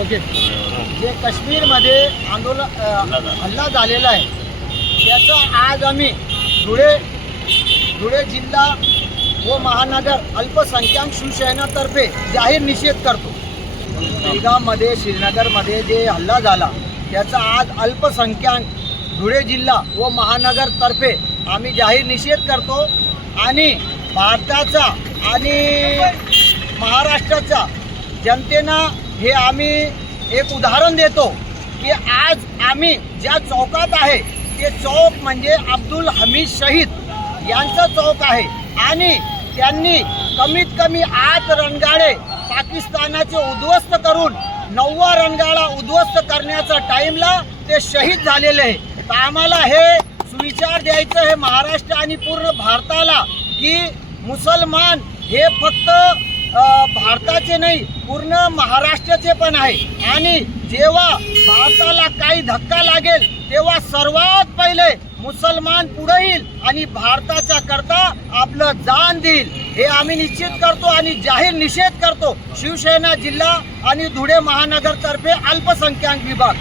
Okay. जे काश्मीरमध्ये आंदोलन हल्ला झालेला आहे त्याचं आज आम्ही धुळे धुळे जिल्हा व महानगर अल्पसंख्याक शिवसेनातर्फे जाहीर निषेध करतो. बेळगावमध्ये श्रीनगरमध्ये जे हल्ला झाला त्याचा आज अल्पसंख्याक धुळे जिल्हा व महानगरतर्फे आम्ही जाहीर निषेध करतो. आणि भारताचा आणि महाराष्ट्राचा जनतेनं हे आम्ही एक उदाहरण देतो की आज आम्ही ज्या चौकात आहे ते चौक म्हणजे अब्दुल हमीद शहीद यांचा चौक आहे. आणि त्यांनी कमीत कमी आठ रणगाडे पाकिस्तानाचे उद्ध्वस्त करून नववा रणगाडा उद्ध्वस्त करण्याचा टाईमला ते शहीद झालेले आहे. तर आम्हाला हे सुविचार द्यायचं हे महाराष्ट्र आणि पूर्ण भारताला की मुसलमान हे फक्त भारताचे नाही पूर्ण महाराष्ट्राचे पण आहे. आणि जेव्हा भारताला काही धक्का लागेल तेव्हा सर्वात पहिले मुसलमान पुढे येईल आणि भारताच्या करता आपलं जान देईल. हे आम्ही निश्चित करतो आणि जाहीर निषेध करतो. शिवसेना जिल्हा आणि धुळे महानगरतर्फे अल्पसंख्याक विभाग.